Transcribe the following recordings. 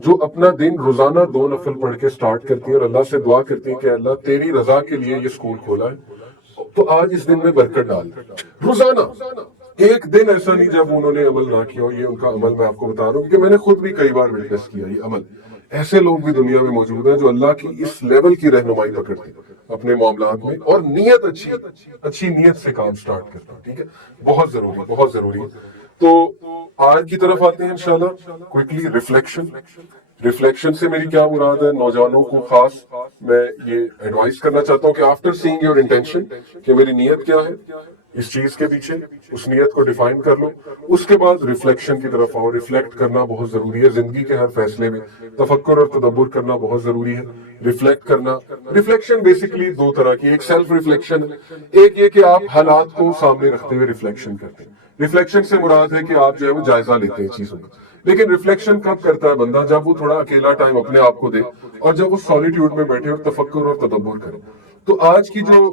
جو اپنا دن روزانہ 2 نفل پڑھ کے سٹارٹ کرتی ہیں اور اللہ سے دعا کرتی ہیں کہ اللہ تیری رضا کے لیے یہ اسکول کھولا ہے، تو آج اس دن میں برکت ڈال۔ روزانہ ایک دن ایسا نہیں جب انہوں نے عمل نہ کیا ہو۔ یہ ان کا عمل میں آپ کو بتا رہا ہوں کہ میں نے خود بھی کئی بار وٹنس کیا یہ عمل۔ ایسے لوگ بھی دنیا میں موجود ہیں جو اللہ کی اس لیول کی رہنمائی پکڑتے ہیں اپنے معاملات میں، اور نیت اچھی نیت سے کام سٹارٹ کرتے ہیں۔ ٹھیک ہے، بہت ضروری ہے۔ تو آج کی طرف آتے ہیں انشاءاللہ کوئکلی۔ ریفلیکشن سے میری کیا مراد ہے؟ نوجوانوں کو خاص میں یہ ایڈوائز کرنا چاہتا ہوں کہ آفٹر سینگ یور انٹینشن، کہ میری نیت کیا ہے اس چیز کے پیچھے، اس نیت کو ڈیفائن کر لو۔ اس کے بعد ریفلیکشن کی طرف آؤ۔ ریفلیکٹ کرنا بہت ضروری ہے زندگی کے ہر فیصلے میں، تفکر اور تدبر کرنا بہت ضروری ہے۔ ریفلیکٹ کرنا، ریفلیکشن بیسیکلی 2 طرح کی، ایک سیلف ریفلیکشن ہے، ایک یہ کہ آپ حالات کو سامنے رکھتے ہوئے ریفلیکشن کرتے ہیں۔ ریفلیکشن سے مراد ہے کہ آپ جو ہے وہ جائزہ لیتے ہیں چیزوں کا۔ لیکن ریفلیکشن کب کرتا ہے بندہ؟ جب وہ تھوڑا اکیلا ٹائم اپنے آپ کو دے اور جب وہ سالیٹیوڈ میں بیٹھے اور تفکر اور تدبر کرے۔ تو آج کی جو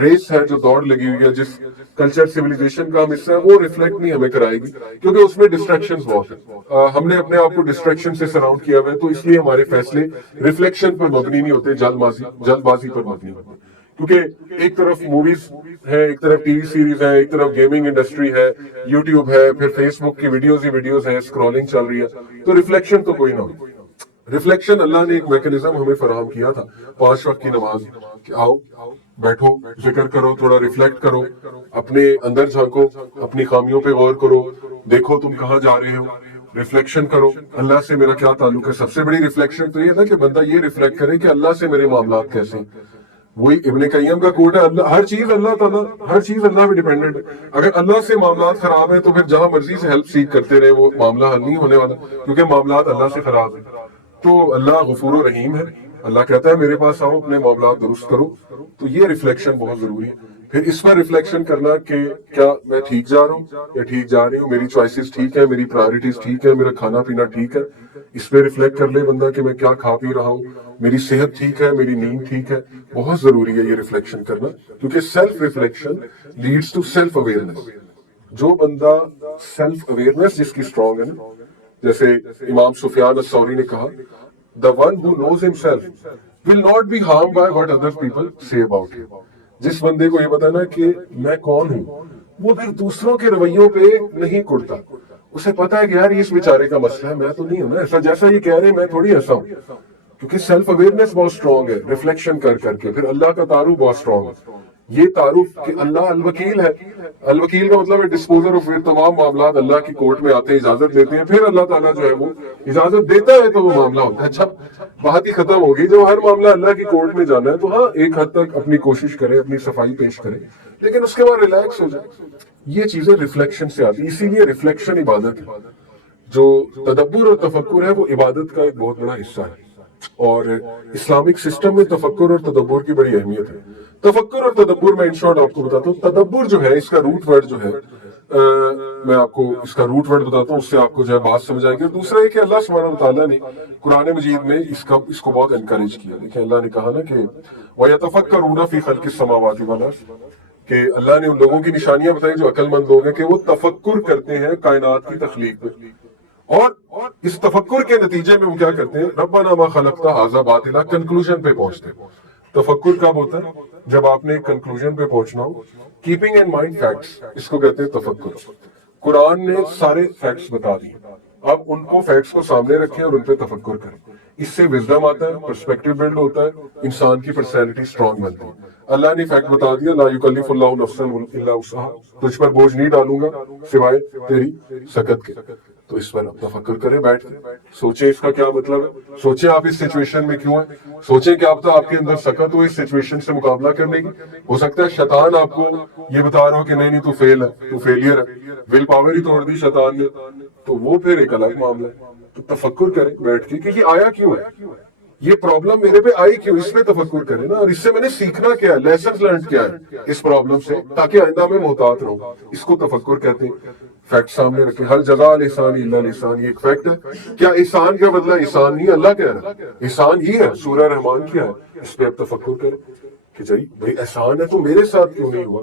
ریس ہے، جو دوڑ لگی ہوئی ہے، جس کلچر سیویلائزیشن کا ہم حصہ ہے، وہ ریفلیکٹ نہیں ہمیں کرائے گی، کیونکہ اس میں ڈسٹریکشنز بہت ہیں۔ ہم نے اپنے آپ کو ڈسٹریکشن سے سراؤنڈ کیا ہوا ہے، تو اس لیے ہمارے فیصلے ریفلیکشن پر مبنی نہیں ہوتے، جلد بازی پر مبنی ہوتے۔ کیونکہ ایک طرف موویز ہے، ایک طرف ٹی وی سیریز ہے، ایک طرف گیمنگ انڈسٹری ہے، یوٹیوب ہے، پھر فیس بک کی ویڈیوز ہی ویڈیوز ہیں، اسکرولنگ چل رہی ہے، تو ریفلیکشن تو کوئی نہ ہو۔ ریفلیکشن اللہ نے ایک میکنزم ہمیں فراہم کیا تھا، 5 وقت کی نماز، کہ آؤ بیٹھو، ذکر کرو، تھوڑا ریفلیکٹ کرو، اپنے اندر جھانکو، اپنی خامیوں پہ غور کرو، دیکھو تم کہاں جا رہے ہو، ریفلیکشن کرو اللہ سے میرا کیا تعلق ہے۔ سب سے بڑی ریفلیکشن تو یہ ہے نا کہ بندہ یہ ریفلیکٹ کرے کہ اللہ سے میرے معاملات کیسے ہیں۔ وہی ابن قیم کا کوٹ ہے، ہر چیز اللہ تعالیٰ، ہر چیز اللہ پہ ڈیپینڈنٹ ہے۔ اگر اللہ سے معاملات خراب ہیں تو پھر جہاں مرضی سے ہیلپ سیکھ کرتے رہے، وہ معاملہ حل نہیں ہونے والا، کیونکہ معاملات اللہ سے خراب ہیں۔ تو اللہ غفور و رحیم ہے، اللہ کہتا ہے میرے پاس آؤ، اپنے معاملات درست کرو۔ تو یہ ریفلیکشن بہت ضروری ہے۔ پھر اس پر ریفلیکشن کرنا کہ کیا میں ٹھیک جا رہا ہوں یا ٹھیک جا رہی ہوں، میری چوائسز ٹھیک ہے، میری پرائرٹیز ٹھیک ہے، میرا کھانا پینا ٹھیک ہے۔ اس پہ ریفلیکٹ کر لے بندہ کہ میں کیا کھا پی رہا ہوں، میری صحت ٹھیک ہے، میری نیند ٹھیک ہے۔ بہت ضروری ہے یہ ریفلیکشن کرنا، کیونکہ self reflection leads to self awareness. جو بندہ سیلف اویئرنیس جس کی اسٹرانگ ہے نا، جیسے امام سفیان الثوری نے کہا، the one who knows himself will not be harmed by what other people say about him۔ جس بندے کو یہ پتا نا کہ میں کون ہوں، وہ پھر دوسروں کے رویوں پہ نہیں کڑتا۔ اسے پتا ہے کہ یار یہ اس بیچارے کا مسئلہ ہے، میں تو نہیں ہوں نا ایسا جیسا یہ کہہ رہے، میں تھوڑی ایسا ہوں۔ کیونکہ سیلف اویئرنیس بہت اسٹرانگ ہے، ریفلیکشن کر کے پھر اللہ کا تعارف بہت اسٹرانگ ہے۔ یہ تعارف کہ اللہ الوکیل ہے، الوکیل کا مطلب ہے ڈسپوزر آف، تمام معاملات اللہ کی کورٹ میں آتے ہیں، اجازت لیتے ہیں، پھر اللہ تعالیٰ جو ہے وہ اجازت دیتا ہے تو وہ معاملہ ہوتا ہے۔ اچھا بات ہی ختم ہوگی، جب ہر معاملہ اللہ کی کورٹ میں جانا ہے تو ہاں ایک حد تک اپنی کوشش کرے، اپنی صفائی پیش کرے، لیکن اس کے بعد ریلیکس ہو جائے۔ یہ چیزیں ریفلیکشن سے آتی، اسی لیے ریفلیکشن عبادت ہے۔ جو تدبر اور تفکر ہے وہ عبادت کا ایک بہت بڑا حصہ ہے، اور اسلامک سسٹم میں تفکر اور تدبر کی بڑی اہمیت ہے۔ تفکر اور تدبر میں ان شارٹ آپ کو بتاتا ہوں، تدبر جو ہے اس کا روٹ ورڈ جو ہے، میں آپ کو اس کا روٹ ورڈ بتاتا ہوں، اس سے آپ کو جو ہے بات سمجھ آئے گی۔ اور دوسرا یہ کہ اللہ سبحانہ وتعالیٰ نے قرآن مجید میں اس کو بہت انکریج کیا۔ دیکھیں اللہ نے کہا نا کہ وَيَتَفَكَّرُونَ فِي خَلْقِ السَّمَاوَاتِ وَالْأَرْضِ، کہ اللہ نے ان لوگوں کی نشانیاں بتائی جو عقل مند لوگ ہیں کہ وہ تفکر کرتے ہیں کائنات کی تخلیق پر، اور اس تفکر کے نتیجے میں وہ کیا کرتے ہیں، ربنا ما خلقت ھذا باطلا، کنکلوژن پہ پہنچتے ہیں۔ تفکر کب ہوتا ہے؟ جب آپ نے ایک کنکلوژن پہ پہنچنا ہو، کیپنگ ان مائنڈ فیکٹس، اس کو کہتے ہیں تفکر۔ قرآن نے سارے فیکٹس بتا دیے، اب ان کو فیکٹس کو سامنے رکھیں اور ان پہ تفکر کریں۔ اس سے وزڈم آتا ہے، پرسپیکٹو بلڈ ہوتا ہے، انسان کی پرسنالٹی سٹرونگ بنتی ہے۔ اللہ نے فیکٹ بتا دیا، لا یکلف اللہ نفسا الا وسعها، تجھ پر بوجھ نہیں ڈالوں گا سوائے تیری سکت کے۔ تو اس پر آپ تفکر کریں، بیٹھ کے سوچیں اس کا کیا مطلب ہے، سوچیں آپ اس سچویشن میں کیوں ہیں، سوچیں کہ آپ کے اندر سکت ہو اس سچویشن سے مقابلہ کرنے کی۔ ہو سکتا ہے شیطان آپ کو یہ بتا رہا ہو کہ نہیں تو فیل ہے، تو فیلئر ہے، ول پاور ہی توڑ دی شیطان نے، تو وہ پھر ایک الگ معاملہ ہے۔ تو تفکر کریں بیٹھ کے کہ یہ آیا کیوں ہے، یہ پرابلم میرے پہ آئی کیوں، اس پہ تفکر کریں نا، اور اس سے میں نے سیکھنا کیا ہے، لیسنز لرنڈ کیا ہے اس پرابلم سے، تاکہ آئندہ میں محتاط رہوں۔ اس کو تفکر کہتے ہیں۔ فیکٹ سامنے رکھیں، ہل جزاء الاحسان الا الاحسان، یہ ایک فیکٹ ہے۔ کیا احسان کا بدلہ احسان نہیں، اللہ کہہ رہا ہے احسان ہی ہے، سورہ رحمان کیا ہے، اس پہ آپ تفکر کریں کہ بھائی احسان ہے تو میرے ساتھ کیوں نہیں ہوا۔